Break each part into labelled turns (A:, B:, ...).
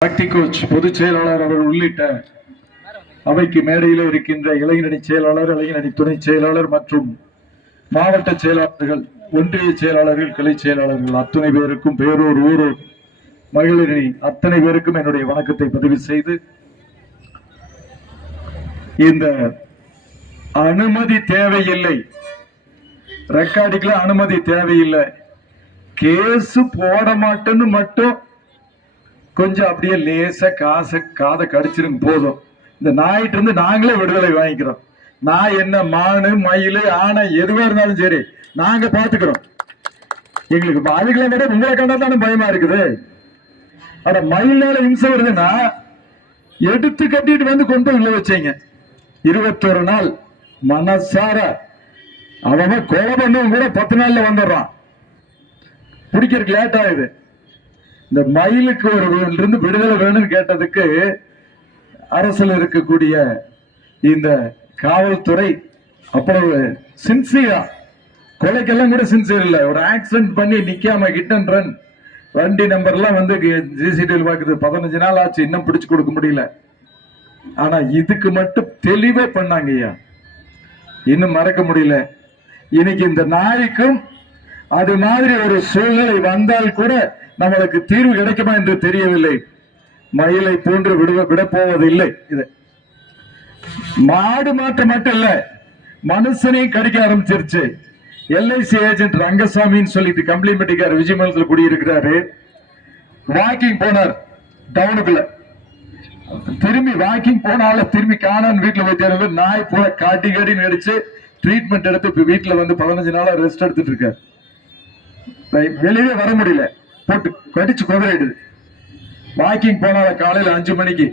A: சக்தி coach பொதுச் செயலாளர் அவர் உள்ளிட்ட அவைக்கு மேடையில் இருக்கின்ற இளைஞரணி செயலாளர் இளைஞரணி துணை செயலாளர் மற்றும் மாவட்ட செயலாளர்கள் ஒன்றிய செயலாளர்கள் கிளை செயலாளர்கள் அத்தனை பேருக்கும் பேரூர் ஊரூர் மகளிரணி அத்தனை பேருக்கும் என்னுடைய வணக்கத்தை பதிவு செய்து இந்த அனுமதி தேவையில்லை. ரெக்கார்டுக்குள்ள அனுமதி தேவையில்லை. கேசு போட மாட்டேன்னு மட்டும் கொஞ்சம் அப்படியே லேசாக காசை காதை கடிச்சிருங்க போதும். இந்த நாயிட்டு இருந்து நாங்களே விடுதலை வாங்கிக்கிறோம். நான் என்ன மானு மயில் ஆனை எதுவா இருந்தாலும் சரி நாங்க பாத்துக்கிறோம். எங்களுக்கு அதுகளை விட உங்களை கண்டா தானே பயமா இருக்குது? ஆனா மயிலால இம்சை வருதுன்னா எடுத்து கட்டிட்டு வந்து கொண்டு உள்ள வச்சீங்க. இருபத்தொரு நாள் மனசார அவன் கொலை பண்ணவன் கூட பத்து நாள்ல வந்துடுறான். பிடிக்கிறதுக்கு லேட் ஆகுது. இந்த மயிலுக்கு ஒரு இருந்து விடுதலை வேணும்னு கேட்டதுக்கு அரசில் இருக்கக்கூடிய இந்த காவல்துறை அப்புறம் சின்சியரா கொலைக்கெல்லாம் கூட சின்சியர் இல்லை. ஒரு ஆக்சிடென்ட் பண்ணி நிக்காம ஹிட் அண்ட் ரன் வண்டி நம்பர்லாம் வந்து ஜிசிடியில் பார்க்குது. பதினஞ்சு நாள் ஆச்சு இன்னும் பிடிச்சு கொடுக்க முடியல. ஆனா இதுக்கு மட்டும் தெளிவே பண்ணாங்க ஐயா. இன்னும் மறக்க முடியல. இன்னைக்கு இந்த நாய்க்கும் அது மாதிரி ஒரு சூழ்நிலை வந்தால் கூட நம்மளுக்கு தீர்வு கிடைக்குமா என்று தெரியவில்லை. மயிலை போன்று விடுவ விடப்போவதில்லை. இது மாடு மாற்றம் மட்டும் இல்ல மனுஷனையும் கடிக்க ஆரம்பிச்சிருச்சு. எல்ஐசி ஏஜென்ட் ரங்கசாமின்னு சொல்லிட்டு கம்ப்ளிமெண்டிக்கார் விஜயமலத்தில் குடியிருக்கிறாரு. வாக்கிங் போனார் டவுனுக்குள்ள. திரும்பி வாக்கிங் போனால திரும்பி காணான்னு வீட்டுல போய் தேர்வு நாய் போல காட்டி காட்டி நடிச்சு ட்ரீட்மெண்ட் எடுத்து இப்ப வீட்டுல வந்து பதினஞ்சு நாளா ரெஸ்ட் எடுத்துட்டு இருக்காரு. வெளியே வர முடியல. போட்டு கடிச்சு குதிரையிடுது. வாக்கிங் போனால காலையில அஞ்சு மணிக்கு.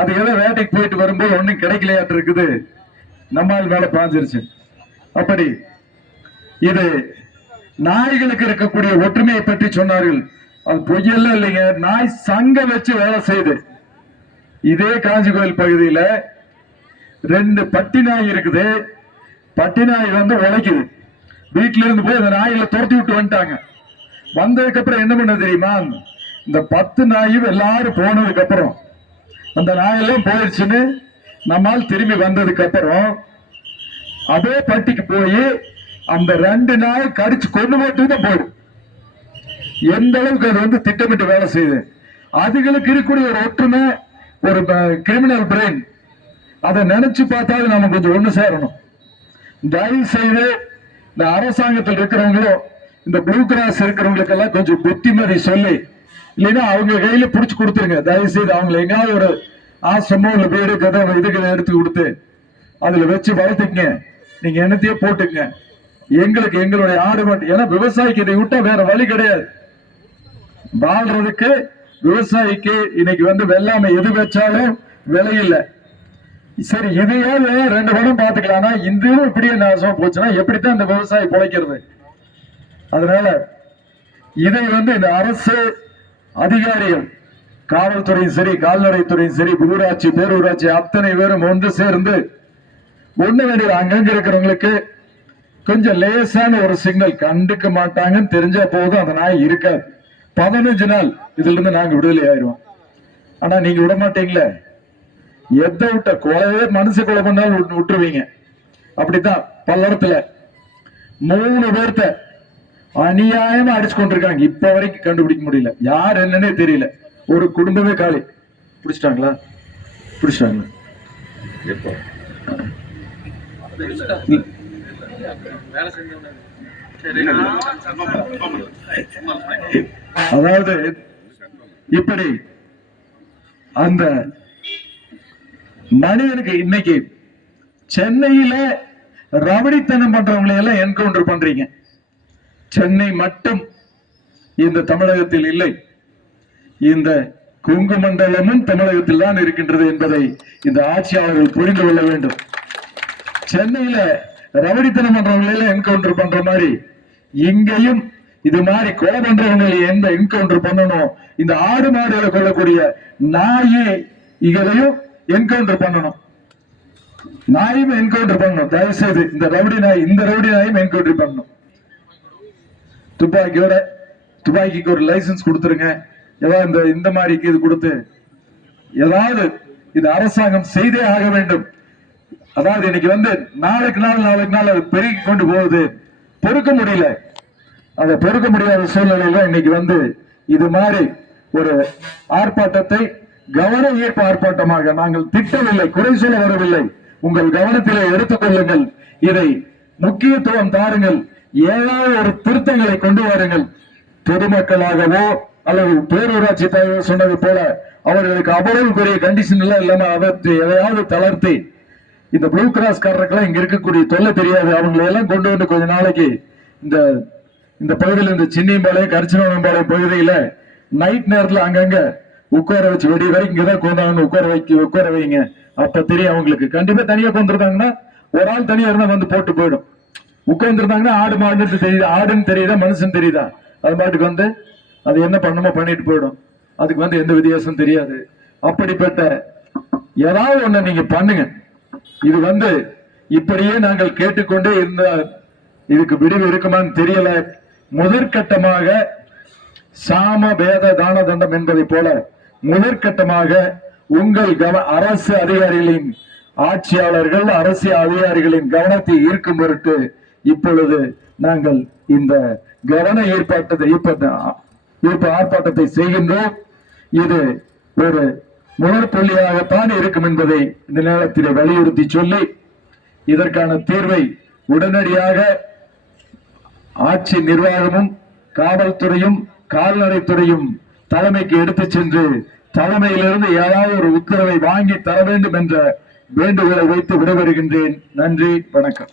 A: அது ஏதோ வேட்டைக்கு போயிட்டு வரும்போது ஒண்ணும் கிடைக்கலையாட்டு இருக்குது. நம்மால் மேல பாஞ்சிருச்சு. அப்படி இது நாய்களுக்கு இருக்கக்கூடிய ஒற்றுமையை பற்றி சொன்னார்கள். அது பொய்யெல்லாம் இல்லைங்க. நாய் சங்க வச்சு வேலை செய்யுது. இதே காஞ்சி கோயில் பகுதியில ரெண்டு பட்டி நாய் இருக்குது. பட்டி நாய் வந்து உழைக்குது. வீட்டில இருந்து போய் அந்த நாய்களை துரத்தி விட்டு வந்துட்டாங்க. வந்ததுக்கு அப்புறம் என்ன பண்ண தெரியுமா? இந்த பத்து நாயும் எல்லாரும் போனதுக்கு அப்புறம் அந்த நாயெல்லாம் போயிடுச்சுன்னு நம்மால் திரும்பி வந்ததுக்கு அப்புறம் அதே பட்டிக்கு போய் அந்த ரெண்டு நாய் கடிச்சு கொண்டு மட்டும் தான் போயிடும். எந்த அளவுக்கு அது வந்து திட்டமிட்டு வேலை செய்யுது? அதுகளுக்கு இருக்கக்கூடிய ஒரு ஒற்றுமை ஒரு கிரிமினல் பிரெயின் அதை நினைச்சு பார்த்தாலும் நம்ம கொஞ்சம் ஒன்று சேரணும். தயவு செய்து இந்த அரசாங்கத்தில் இருக்கிறவங்களும் இந்த ப்ளூ கிராஸ் இருக்கிறவங்களுக்கெல்லாம் கொஞ்சம் புத்திமதி சொல்லி. இல்லைன்னா அவங்க கையில பிடிச்சி கொடுத்துருங்க. தயவு செய்து அவங்களை எங்கேயாவது ஒரு ஆசிரமோ இல்லை வீடு கதை இதுகளை எடுத்து கொடுத்து அதுல வச்சு வளர்த்துக்குங்க. நீங்க என்னத்தையே போட்டுங்க எங்களுக்கு எங்களுடைய ஆடு மாட்டு ஏன்னா விவசாயிக்கு இதை விட்டா வேற வழி கிடையாது. வாழ்றதுக்கு விவசாயிக்கு இன்னைக்கு வந்து வெள்ளாமை எது வச்சாலும் விலையில்லை சரி இதையாவது ரெண்டு படம் பாத்துக்கலாம்னா இதுவும் இப்படியே நாசமா போச்சுன்னா எப்படித்தான் இந்த விவசாயி பிழைக்கிறது? அதனால இதை வந்து இந்த அரசு அதிகாரிகள் காவல்துறையும் சரி கால்நடைத்துறையும் சரி ஊராட்சி பேரூராட்சி அத்தனை பேரும் ஒன்று சேர்ந்து ஒண்ணு வேண்டிய அங்கங்க இருக்கிறவங்களுக்கு கொஞ்சம் லேசான ஒரு சிக்னல் கண்டுக்க மாட்டாங்கன்னு தெரிஞ்சா போதும் அந்த நாய் இருக்காது. பதினஞ்சு நாள் இதுல இருந்து நாங்க விடுதலை ஆயிடுவோம் ஆனா நீங்க விட மாட்டீங்களே? எதை விட்ட கொலையே மனசு கொலை பண்ணாலும் விட்டுருவீங்க அப்படித்தான் பல்லடத்துல மூணு பேர்த்த அநியாயமா அடிச்சு கொண்டிருக்காங்க இப்ப வரைக்கும் கண்டுபிடிக்க முடியல. யார் என்னன்னே தெரியல. ஒரு குடும்பமே காலி. பிடிச்சிட்டாங்களா? பிடிச்சிட்டாங்களா? அதாவது இப்படி அந்த மனிதனுக்கு இன்னைக்கு சென்னையில ரவடித்தனம் பண்றவங்களை எல்லாம் என்கவுண்டர் பண்றீங்க. சென்னை மட்டும் இந்த தமிழகத்தில் இல்லை. இந்த கொங்கு மண்டலமும் தமிழகத்தில் தான் இருக்கின்றது என்பதை இந்த ஆட்சியாளர்கள் புரிந்து கொள்ள வேண்டும். சென்னையில ரவடித்தனம் பண்றவங்களை என்கவுண்டர் பண்ற மாதிரி இங்கேயும் இது மாதிரி கொலை பண்றவங்களை எந்த என்கவுண்டர் பண்ணணும் இந்த ஆடு மாடுகளை கொல்லக்கூடிய நாயே இதையும் என்கவுண்டர் பண்ணணும். நாயும் என்கவுண்டர் பண்ணணும். தயவு செய்து இந்த ரவுடி நாய் இந்த ரவுடி நாயும் என்கவுண்டர் பண்ணணும். துப்பாக்கியோட துப்பாக்கிக்கு ஒரு லைசன்ஸ் கொடுத்துருங்க. ஏதாவது இந்த இந்த மாதிரி இது கொடுத்து ஏதாவது இது அரசாங்கம் செய்தே ஆக வேண்டும். அதாவது இன்னைக்கு வந்து நாளுக்கு நாள் நாளுக்கு நாள் அது பெருகி கொண்டு போகுது. பொறுக்க முடியல. அதை பொறுக்க முடியாத சூழ்நிலையில இன்னைக்கு வந்து இது மாதிரி ஒரு ஆர்ப்பாட்டத்தை கவன ஈர்ப்பு ஆர்ப்பாட்டமாக நாங்கள் திட்டவில்லை குறை சொல்ல வரவில்லை. உங்கள் கவனத்திலே எடுத்துக் கொள்ளுங்கள். இதை முக்கியத்துவம் தாருங்கள். ஏதாவது ஒரு திருத்தங்களை கொண்டு வாருங்கள். பொதுமக்களாகவோ அல்லது பேரூராட்சி தலைவர் சொன்னது போல அவர்களுக்கு அவ்வளவுக்குரிய கண்டிஷன் எல்லாம் இல்லாம அதை எதையாவது தளர்த்தி இந்த ப்ளூ கிராஸ் காரருக்கெல்லாம் இங்க இருக்கக்கூடிய தொல்லை தெரியாது. அவங்களை எல்லாம் கொண்டு வந்து கொஞ்ச நாளைக்கு இந்த இந்த பகுதியில் இந்த சின்னியம்பாளையம் கரிச்சனம்பாளையம் பகுதியில நைட் நேரத்துல அங்கங்க உட்கார வச்சு வெடி வரைக்கும் இங்கதான் கொண்டாங்க உட்கார வைக்க உட்கார வைங்க. அப்ப தெரியும் அவங்களுக்கு. கண்டிப்பா தனியா கொண்டிருந்தாங்கன்னா ஒரு ஆள் தனியா இருந்தா வந்து போட்டு போயிடும். உட்காந்துருந்தாங்கன்னா ஆடு மாடுன்னு தெரியுது. ஆடுன்னு தெரியுதா மனுஷன் தெரியுதா? அது பாட்டுக்கு வந்து அது என்ன பண்ணுமோ பண்ணிட்டு போயிடும். அதுக்கு வந்து எந்த வித்தியாசம் தெரியாது. அப்படிப்பட்ட ஏதாவது ஒண்ணு நீங்க பண்ணுங்க. இது வந்து இப்படியே நாங்கள் கேட்டுக்கொண்டே இருந்த இதுக்கு விடிவு இருக்குமான்னு தெரியல. முதற்கட்டமாக சாம வேத தான தண்டம் என்பதை போல முதற்கட்டமாக உங்கள் கவ அரசு அதிகாரிகளின் ஆட்சியாளர்கள் அரசு அதிகாரிகளின் கவனத்தை ஈர்க்கும் பொருட்டு இப்பொழுது நாங்கள் இந்த கவன ஏற்பாட்டத்தை ஈர்ப்பு ஆர்ப்பாட்டத்தை செய்கின்றோம். இது ஒரு முழற்புள்ளியாகத்தான் இருக்கும் என்பதை இந்த நேரத்தில் வலியுறுத்தி சொல்லி இதற்கான தீர்வை உடனடியாக ஆட்சி நிர்வாகமும் காவல்துறையும் கால்நடைத்துறையும் தலைமைக்கு எடுத்து சென்று தலைமையிலிருந்து ஏதாவது ஒரு உத்தரவை வாங்கி தர வேண்டும் என்ற வேண்டுகோளை வைத்து விடைபெறுகின்றேன். நன்றி வணக்கம்.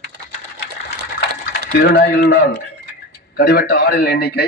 B: திருநாய்களினால் கடிவட்ட ஆடல் எண்ணிக்கை